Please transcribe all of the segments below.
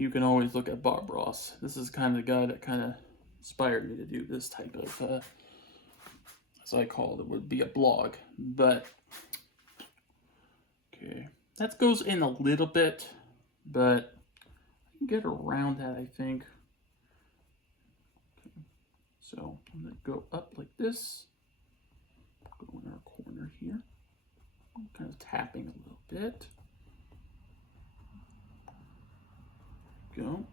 you can always look at Bob Ross. This is kind of the guy that kind of inspired me to do this type of, as I call it, would be a blog. But, okay, that goes in a little bit, but I can get around that, I think. Okay. So I'm going to go up like this, go in our corner here. I'm kind of tapping a little bit. Go.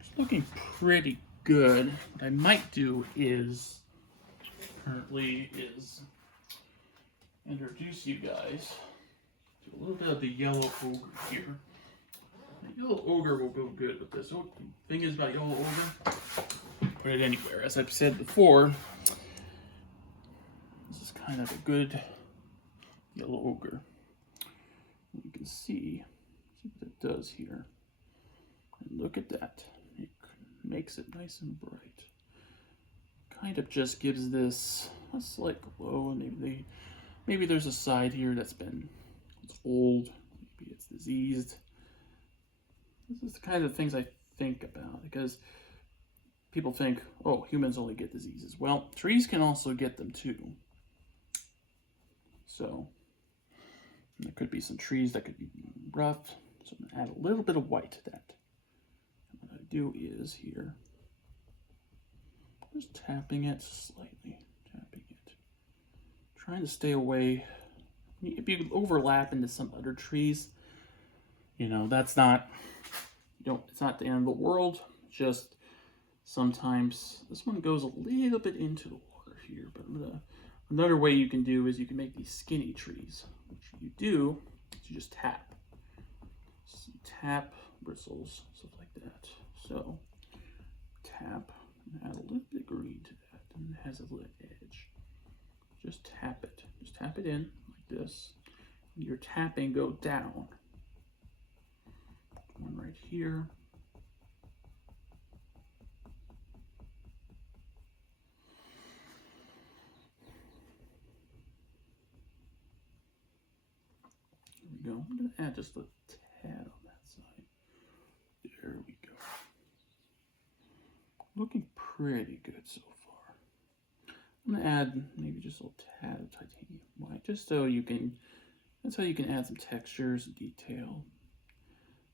It's looking pretty good. What I might do is introduce you guys to a little bit of the yellow ogre here. The yellow ogre will go good with this. Oh, the thing is about yellow ogre, put it anywhere. As I've said before, this is kind of a good yellow ogre. You can see what it does here. And look at that. It makes it nice and bright. Kind of just gives this a slight glow, and maybe there's a side here it's old, maybe it's diseased. This is the kind of things I think about, because people think, oh, humans only get diseases. Well, trees can also get them too. So there could be some trees that could be rough, so I'm going to add a little bit of white to that. And what I do is here, just tapping it slightly, trying to stay away. If you overlap into some other trees, that's not, it's not the end of the world. Just sometimes this one goes a little bit into the water here, but another way you can do is you can make these skinny trees. What you do is you just tap. So tap bristles, stuff like that. So tap, and add a little bit of green to that, and it has a little edge. Just tap it. Just tap it in like this. Your tapping go down. One right here. There we go. I'm going to add just a tad on that side. There we go. Looking pretty good so far. I'm going to add maybe just a little tad of titanium white, just so you can, that's how you can add some textures and detail.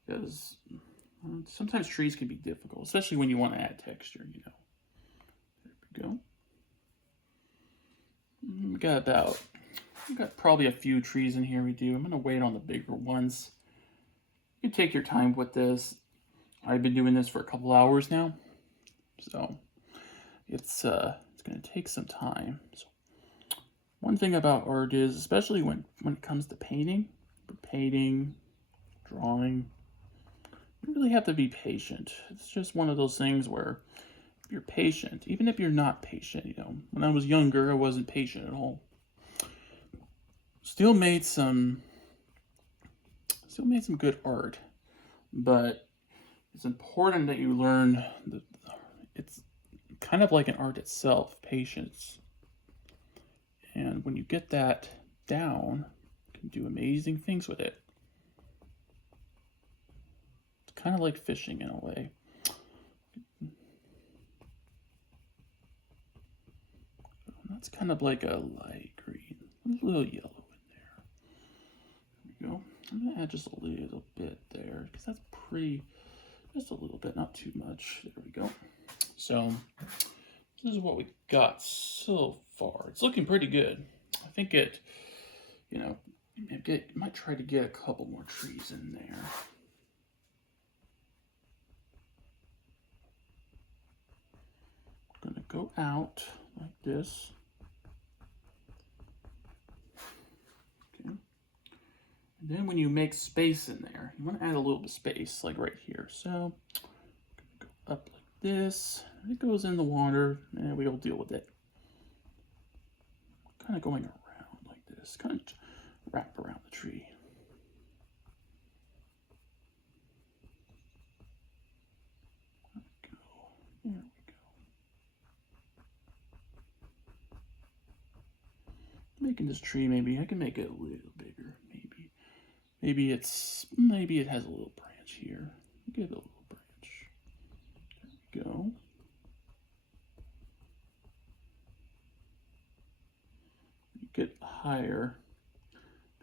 Because sometimes trees can be difficult, especially when you want to add texture, There we go. We got probably a few trees in here we do. I'm going to wait on the bigger ones. You can take your time with this. I've been doing this for a couple hours now, so it's going to take some time. So one thing about art is, especially when it comes to painting, drawing, you really have to be patient. It's just one of those things where if you're patient, even if you're not patient, when I was younger, I wasn't patient at all. Still made some good art, but it's important that you learn it's kind of like an art itself, patience. And when you get that down, you can do amazing things with it. It's kind of like fishing in a way. That's kind of like a light green, a little yellow in there. There we go. I'm going to add just a little bit there, because that's pretty, just a little bit, not too much. There we go. So this is what we got so far. It's looking pretty good. I think it, might try to get a couple more trees in there. I'm gonna go out like this. Okay. And then when you make space in there, you want to add a little bit of space, like right here. So go up like this. It goes in the water, and we'll deal with it. Kind of going around like this, kind of wrap around the tree. There we go. Making this tree, maybe I can make it a little bigger, maybe maybe it has a little branch here. Give it a little branch. There we go. Get higher.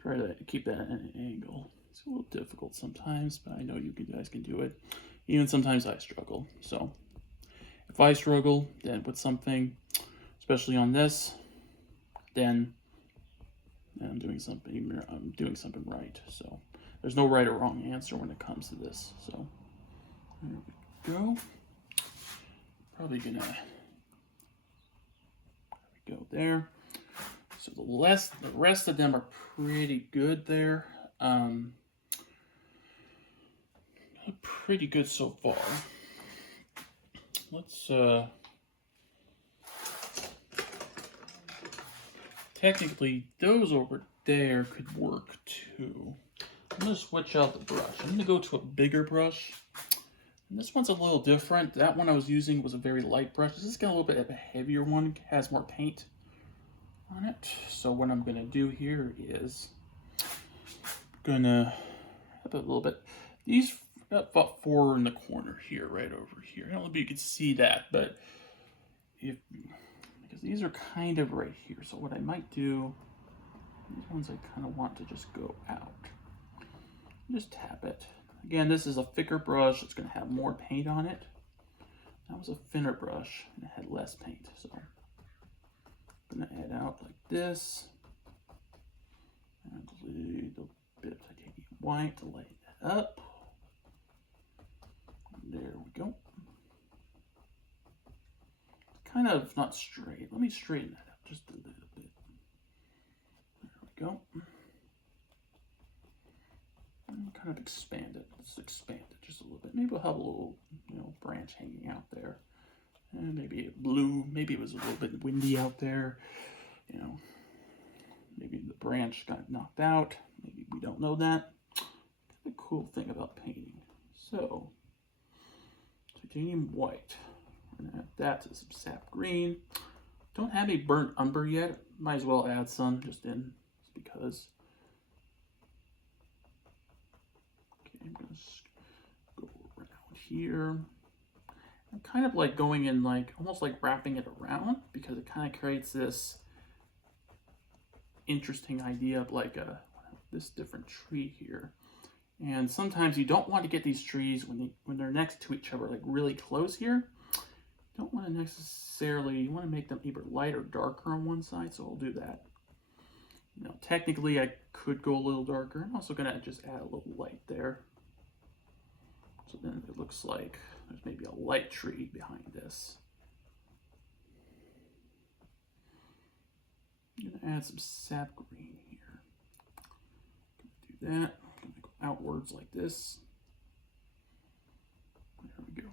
Try to keep that at an angle. It's a little difficult sometimes, but I know you guys can do it. Even sometimes I struggle. So if I struggle then with something, especially on this, then I'm doing something right. So there's no right or wrong answer when it comes to this. So there we go. Probably gonna go there. So the rest of them are pretty good there. Pretty good so far. Let's technically those over there could work too. I'm gonna switch out the brush. I'm gonna go to a bigger brush. And this one's a little different. That one I was using was a very light brush. This is got a little bit of a heavier one, has more paint on it. So what I'm gonna do here is gonna have a little bit. These about 4 in the corner here, right over here. I don't know if you can see that, but because these are kind of right here. So what I might do, these ones I kind of want to just go out. Just tap it. Again, this is a thicker brush. It's going to have more paint on it. That was a thinner brush and it had less paint. So I'm going to add out like this. And a little bit of titanium white to lighten that up. There we go. Kind of not straight. Let me straighten that out just a little bit. There we go. And kind of expand it. Let's expand it just a little bit. Maybe we'll have a little, branch hanging out there. And maybe it blew. Maybe it was a little bit windy out there. Maybe the branch got knocked out. Maybe we don't know that. The cool thing about painting. So, titanium white. We're gonna add that to some sap green. Don't have any burnt umber yet. Might as well add some just because. Okay, I'm gonna go around here. I'm kind of like going in almost like wrapping it around because it kind of creates this interesting idea of this different tree here. And sometimes you don't want to get these trees when they're next to each other, like really close here. You don't want to necessarily, you want to make them either light or darker on one side, so I'll do that. Technically I could go a little darker. I'm also going to just add a little light there. So then it looks like there's maybe a light tree behind this. I'm going to add some sap green here. Do that. I'm going to go outwards like this. There we go.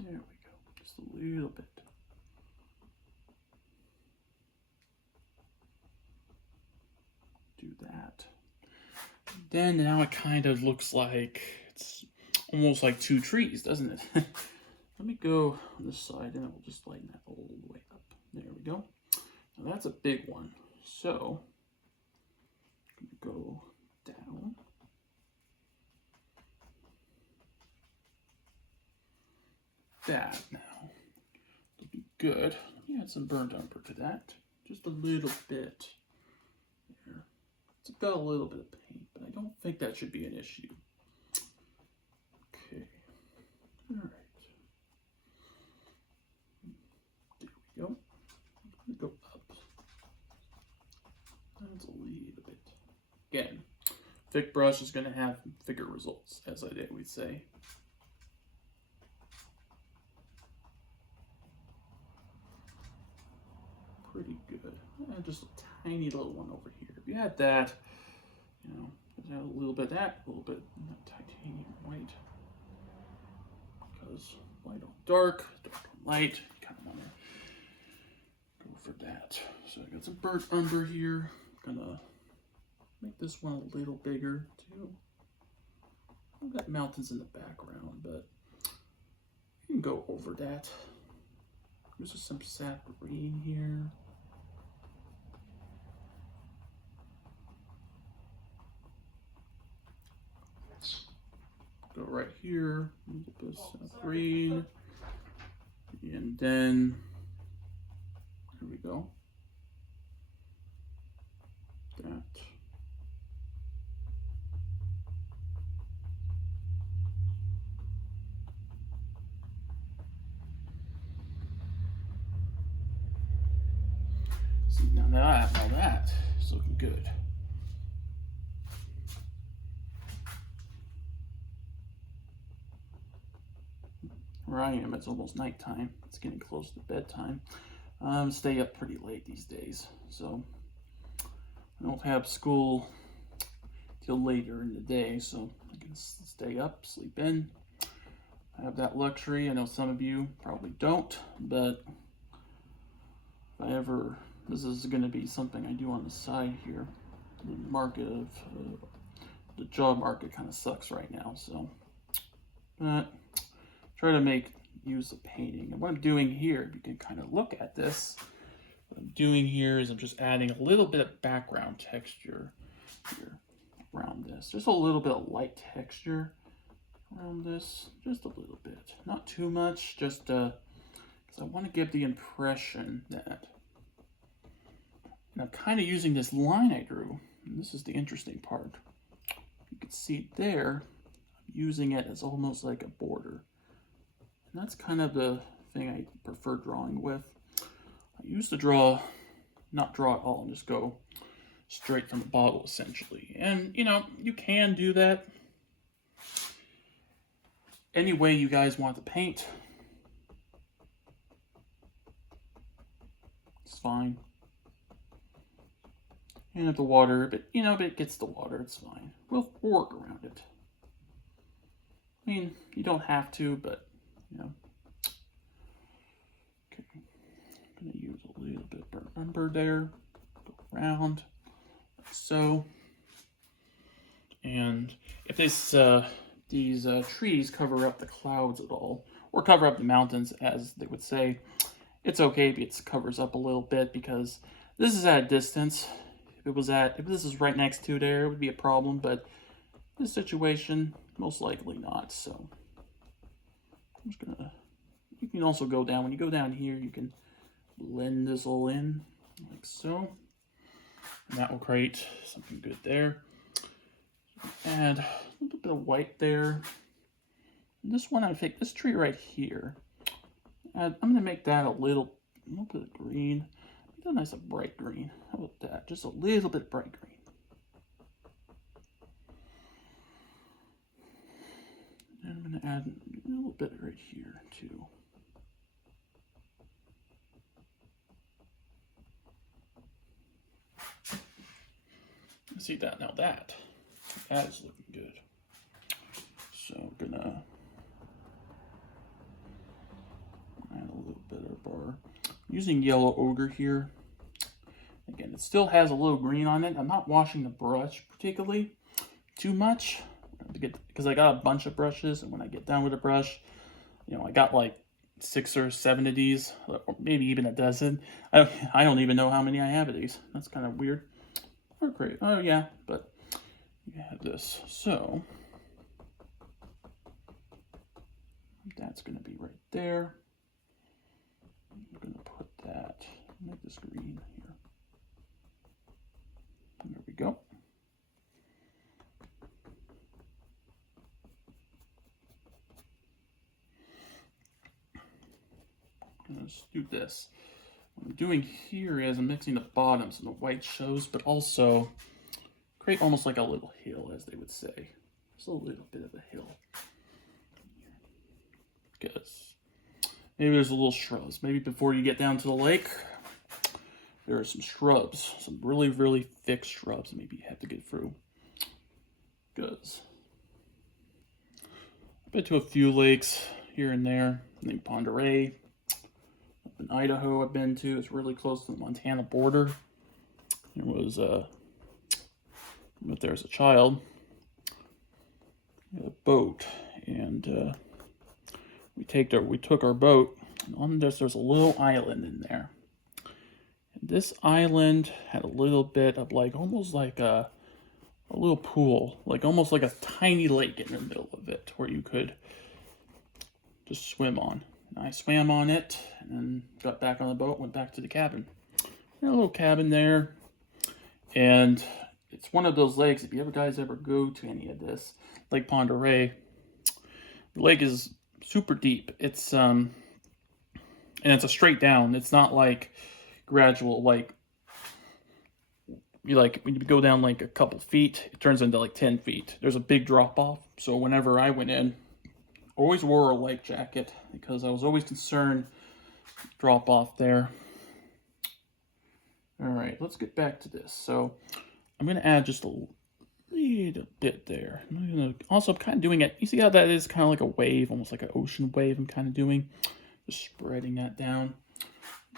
There we go. Just a little bit. Do that. Then now it kind of looks like it's almost like 2 trees, doesn't it? Let me go on this side and we'll just lighten that all the way up. There we go. Now that's a big one. So I'm going to go down. That now will be good. Let me add some burnt umber to that. Just a little bit. There. It's got a little bit of paint, but I don't think that should be an issue. Okay. All right. There we go. Go up. That's a little bit. Again, thick brush is going to have thicker results, as I would say. Pretty good. And just a tiny little one over here. If you had that, add a little bit of that, a little bit of titanium white. Because light on dark, dark on light, you kind of want to go for that. So I got some burnt umber here. I'm gonna make this one a little bigger too. I've got mountains in the background, but you can go over that. There's just some sap green here. go right here, put some green, and then here we go. That. See, now that is looking good. Where I am, it's almost nighttime. It's getting close to bedtime. Stay up pretty late these days, so I don't have school till later in the day, so I can stay up, sleep in. I have that luxury. I know some of you probably don't, but if I ever, this is going to be something I do on the side here. The market of the job market kind of sucks right now, so but try to make use of painting. And what I'm doing here, if you can kind of look at this, what I'm doing here is I'm just adding a little bit of background texture here around this. Just a little bit of light texture around this, just a little bit. Not too much, just because I want to give the impression that, and I'm kind of using this line I drew, and this is the interesting part. You can see there, I'm using it as almost like a border. And that's kind of the thing I prefer drawing with. I used to not draw at all and just go straight from the bottle essentially. And you know, you can do that any way you guys want to paint. It's fine. And if the water, if it gets the water, it's fine. We'll work around it. I mean, you don't have to, but okay. I'm gonna use a little bit of burnt umber there. Go around like so. And if these trees cover up the clouds at all, or cover up the mountains, as they would say, it's okay if it covers up a little bit because this is at a distance. If this is right next to there, it would be a problem, but this situation, most likely not. So I'm just gonna, you can also go down, when you go down here, you can blend this all in like so. And that will create something good there. Add a little bit of white there. And this one, I think this tree right here, I'm gonna make that a little bit of green. Make that nice, a bright green. How about that? Just a little bit bright green. And I'm gonna add a little bit right here too. See that? Now that is looking good. So I'm gonna add a little bit of our, using yellow ochre here. Again, it still has a little green on it. I'm not washing the brush particularly too much because I got a bunch of brushes, and when I get done with a brush, I got like 6 or 7 of these, or maybe even a dozen. I don't even know how many I have of these. That's kind of weird. Oh, great. Oh, yeah, but you have this. So that's going to be right there. I'm going to put that, make this green here. And there we go. Let's do this. What I'm doing here is I'm mixing the bottom so the white shows, but also create almost like a little hill, as they would say. Just a little bit of a hill. Because maybe there's a little shrubs. Maybe before you get down to the lake, there are some shrubs, some really, really thick shrubs that maybe you have to get through. Because I've been to a few lakes here and there. Lake Pend Oreille. In Idaho, I've been to. It's really close to the Montana border. There was but there's a child, a boat, and we took our boat, and on this there's a little island in there. And this island had a little bit of like almost like a a little pool, like almost like a tiny lake in the middle of it where you could just swim on. And I swam on it and then got back on the boat, went back to the cabin. And a little cabin there. And it's one of those lakes, if you guys ever go to any of this, Lake Pend Oreille, the lake is super deep. It's and it's a straight down. It's not like gradual, like when you go down like a couple feet, it turns into like 10 feet. There's a big drop off. So whenever I went in, I always wore a life jacket because I was always concerned drop off there. All right, let's get back to this. So I'm going to add just a little bit there. I'm kind of doing it. You see how that is kind of like a wave, almost like an ocean wave I'm kind of doing. Just spreading that down.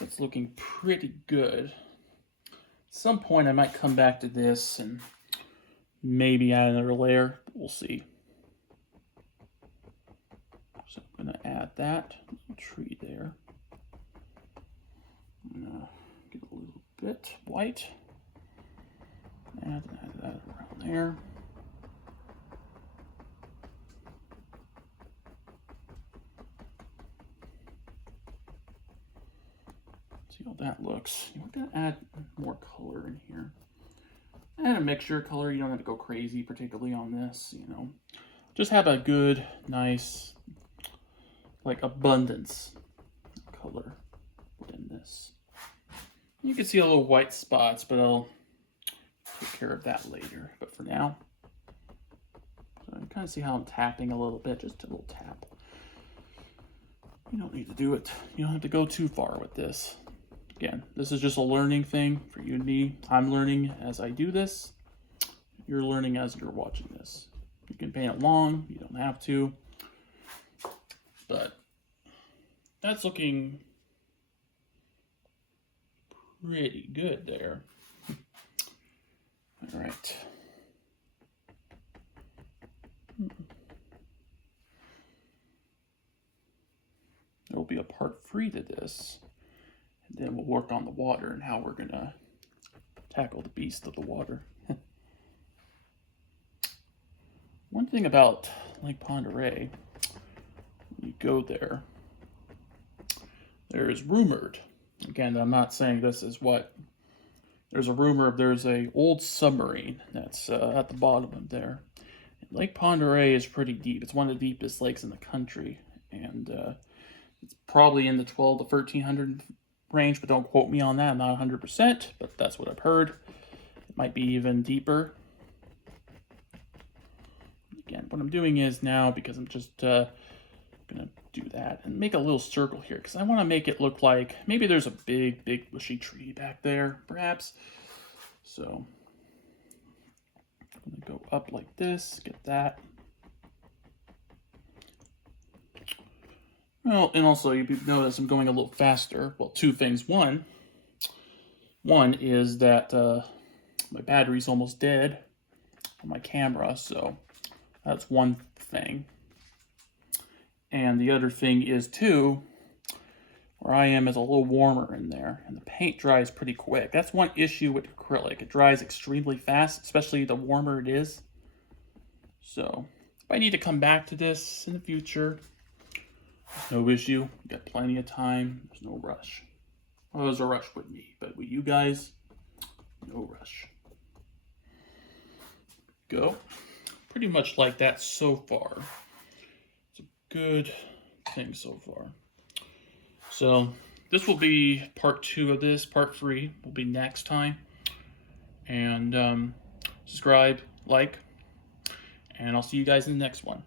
That's looking pretty good. At some point I might come back to this and maybe add another layer. We'll see. So I'm going to add that tree there. I'm going to get a little bit white. Add that around there. See how that looks. We're going to add more color in here. And a mixture of color. You don't have to go crazy, particularly on this, you know. Just have a good, nice, like abundance of color in this. You can see a little white spots, but I'll take care of that later. But for now, so you kind of see how I'm tapping a little bit, just a little tap. You don't need to do it. You don't have to go too far with this. Again, this is just a learning thing for you and me. I'm learning as I do this. You're learning as you're watching this. You can paint it long, you don't have to. But that's looking pretty good there. All right. There will be a part 3 to this. And then we'll work on the water and how we're gonna tackle the beast of the water. One thing about Lake Pend Oreille, when you go there, there is rumored, again, I'm not saying this is what, there's a rumor of there's a old submarine that's at the bottom of there. And Lake Pend Oreille is pretty deep. It's one of the deepest lakes in the country, and it's probably in the 12 to 1300 range, but don't quote me on that. I'm not 100%, but that's what I've heard. It might be even deeper. Again, what I'm doing is now, because I'm just gonna do that and make a little circle here, because I want to make it look like maybe there's a big bushy tree back there, perhaps. So I'm gonna go up like this, get that. Well, and also you notice I'm going a little faster. Well, two things. One is that my battery's almost dead on my camera, so that's one thing. And the other thing is, too, where I am is a little warmer in there, and the paint dries pretty quick. That's one issue with acrylic. It dries extremely fast, especially the warmer it is. So, if I need to come back to this in the future, no issue. We've got plenty of time. There's no rush. Well, there's a rush with me, but with you guys, no rush. Go. Pretty much like that so far. It's a good thing so far. So this will be part 2 of this. Part 3 will be next time. And subscribe, like, and I'll see you guys in the next one.